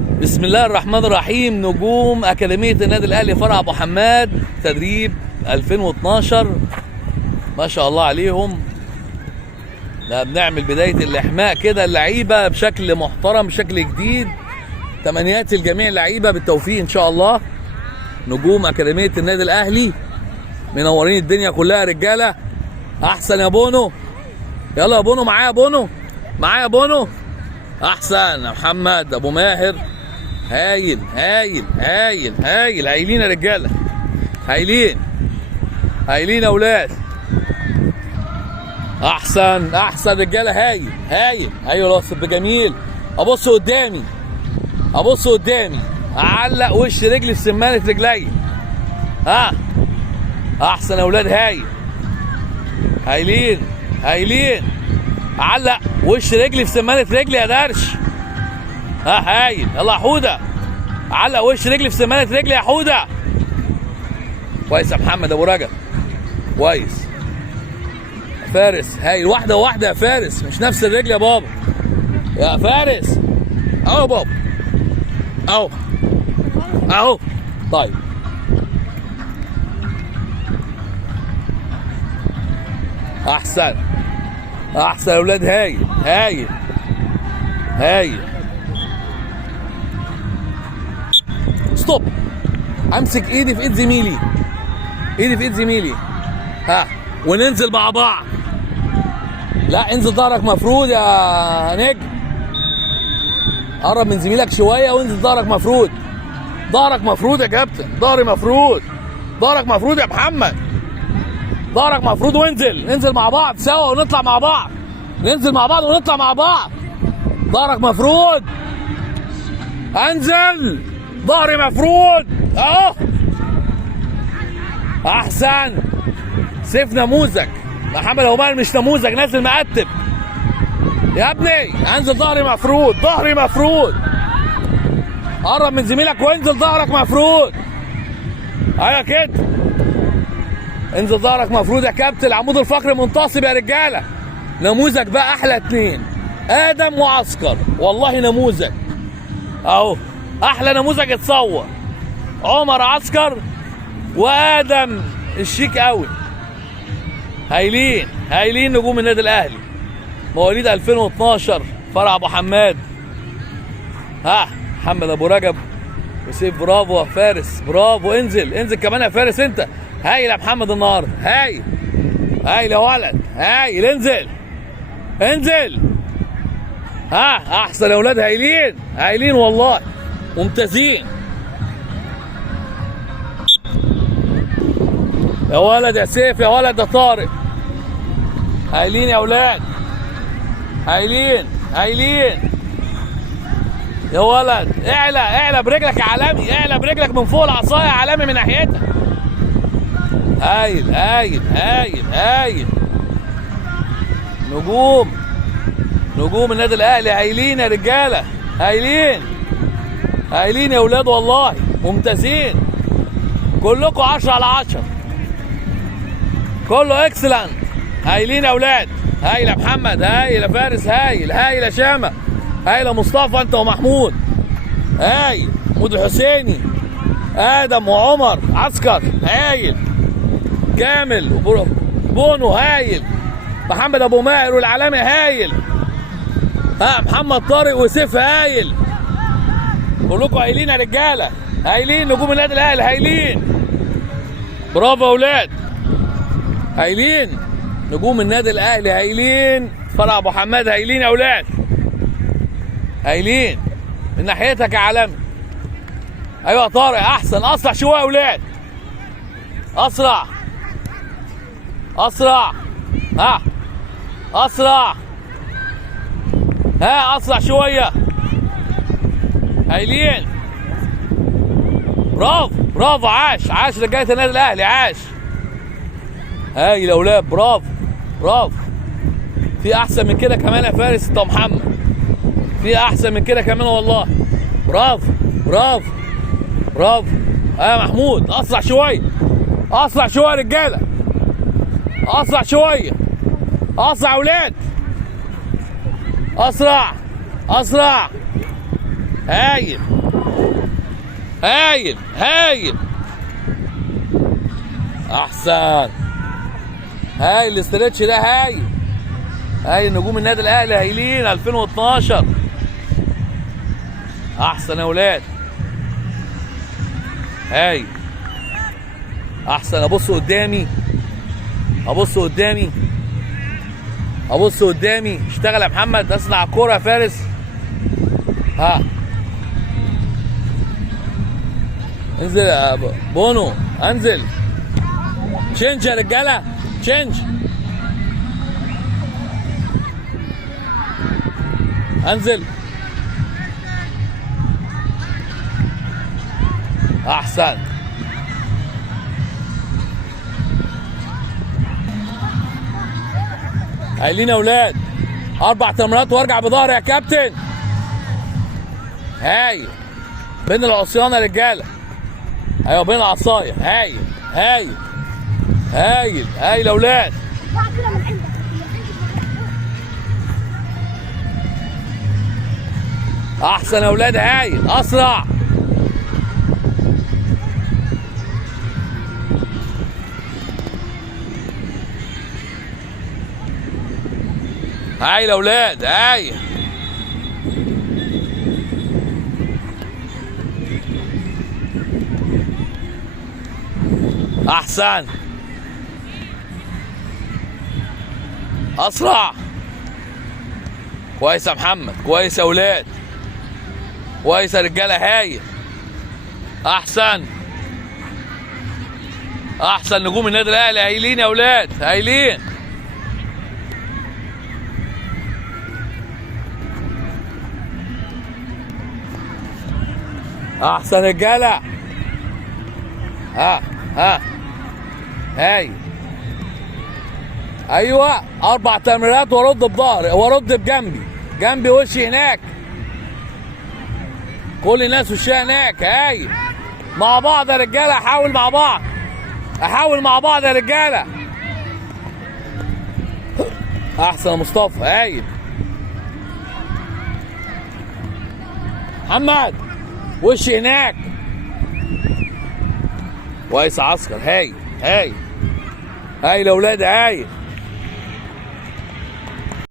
بسم الله الرحمن الرحيم. نجوم أكاديمية النادي الأهلي فرع أبو حماد تدريب 2012 ما شاء الله عليهم. ده بنعمل بداية الإحماء كده اللعيبة بشكل محترم بشكل جديد. تمنيات الجميع اللعيبة بالتوفيق إن شاء الله. نجوم أكاديمية النادي الأهلي منورين الدنيا كلها يا رجالة. أحسن يا بونو، يلا يا بونو، معايا بونو، معايا بونو. أحسن يا محمد أبو ماهر. هايل هايل هايل هايل، هايلين يا رجالة، هايلين هايلين يا أولاد. أحسن أحسن رجالة، هايل هايل. أيوة الوصف جميل. أبص قدامي، أبص قدامي، أعلق وش رجلي في سمانة رجلي. ها أحسن يا أولاد، هايل هايلين هايلين. أعلق وش رجلي في سمانة رجلي يا درش. ها هايل. يلا يا حودة، علق وش رجلي في سمانة رجلي يا حودة. كويس يا محمد ابو رجب، كويس. فارس هايل. واحدة واحدة يا فارس، مش نفس الرجل يا بابا. يا فارس اهو يا بابا، اهو اهو. طيب احسن احسن يا اولاد، هايل هايل هايل. ستوب. امسك ايدي في ايد زميلي، ايدي في ايد زميلي. ها وننزل مع بعض. لا انزل ظهرك مفرود يا نجم. قرب من زميلك شويه وانزل ظهرك مفرود. ظهرك مفرود يا كابتن، ظهري مفرود، ظهرك مفرود يا محمد، ظهرك مفرود. وانزل، ننزل مع بعض سوا ونطلع مع بعض، ننزل مع بعض ونطلع مع بعض. ظهرك مفرود، انزل، ظهري مفرود اهو. احسن. سيف نموذج. محمد ابو ماهر مش نموذج، نازل مقتب يا ابني. انزل ظهري مفرود، ظهري مفرود. قرب من زميلك وانزل ظهرك مفرود. ايوه كده، انزل ظهرك مفرود يا كابتن. العمود الفقري منتصب يا رجاله. نموذج بقى، احلى اتنين، ادم وعسكر، والله نموذج اهو. احلى نموذج اتصور، عمر عسكر وادم الشيك قوي. هايلين هايلين نجوم النادي الاهلي مواليد 2012 فرع ابو حماد. ها محمد ابو رجب وسيف، برافو يا فارس، برافو. انزل انزل كمان يا فارس انت. هايل يا محمد النهارده، هايل هايل يا ولد، هايل. انزل انزل. ها احسن يا اولاد، هايلين هايلين والله، ممتازين يا ولد يا سيف، يا ولد يا طارق. هايلين يا اولاد، هايلين هايلين يا ولد. اعلى اعلى برجلك يا عالمي، اعلى برجلك من فوق العصايه يا عالمي من ناحيتك. هايل هايل هايل هايل. نجوم نجوم النادي الاهلي هايلين يا رجاله، هايلين هايلين يا اولاد والله، ممتازين كلكم. 10 على 10، كله اكسلنت. هايلين يا اولاد، هايل يا محمد، هايل يا فارس، هايل هايل يا شامه، هايل يا مصطفى انت ومحمود، هايل محمود الحسيني، ادم وعمر عسكر، هايل كامل بونو، هايل محمد ابو ماهر والعلامي، هايل. ها محمد طارق وسيف، هايل. كلكم هايلين يا رجاله، هايلين نجوم النادي الاهلي، هايلين. برافو يا اولاد، هايلين نجوم النادي الاهلي، هايلين فرع ابو حماد، هايلين يا اولاد، هايلين. من ناحيتك يا عالمي. ايوه يا طارق، احسن. اسرع شويه يا اولاد، اسرع اسرع. ها اسرع، ها اسرع شويه. هايلين، برافو برافو. عاش عاش رجاله النادي الاهلي، عاش. هايل يا اولاد، برافو برافو. في احسن من كده كمان يا فارس انت ومحمد، في احسن من كده كمان والله. برافو برافو برافو. يا محمود اسرع شويه، اسرع شويه يا رجاله، اسرع شويه، اسرع يا اولاد، اسرع اسرع. هايل هايل هايل. احسن. هايل الاسترتش ده هايل. هايل نجوم النادي الاهلي هايلين 2012. احسن يا ولاد. هايل. احسن. ابص قدامي ابص قدامي ابص قدامي. اشتغل يا محمد. اصنع الكوره يا فارس. ها انزل يا بونو. انزل. تشينج يا رجاله. تشينج. انزل. احسن. قايلين يا اولاد 4 تمريرات وارجع بظهري يا كابتن. هايل. بين العصيان يا رجاله. ايوه بين العصايه. هايل هايل هايل هايل يا اولاد. احسن يا اولاد. هايل. اسرع. هايل يا اولاد. هايل. احسن. اسرع. كويس يا محمد. كويس يا اولاد. كويس يا رجاله. هايل. احسن. احسن. نجوم النادي الاهلي هايلين يا اولاد. هايلين. احسن رجاله. ها هاي. ايوه 4 تمريرات وارد بظهري وارد بجنبي. جنبي وشي هناك. كل الناس وشها هناك. هاي مع بعض يا رجاله. احاول مع بعض. احاول مع بعض يا رجاله. احسن يا مصطفى. هايل. محمد وشي هناك. كويس يا عسكر. هايل هايل هايل يا اولاد. هايل.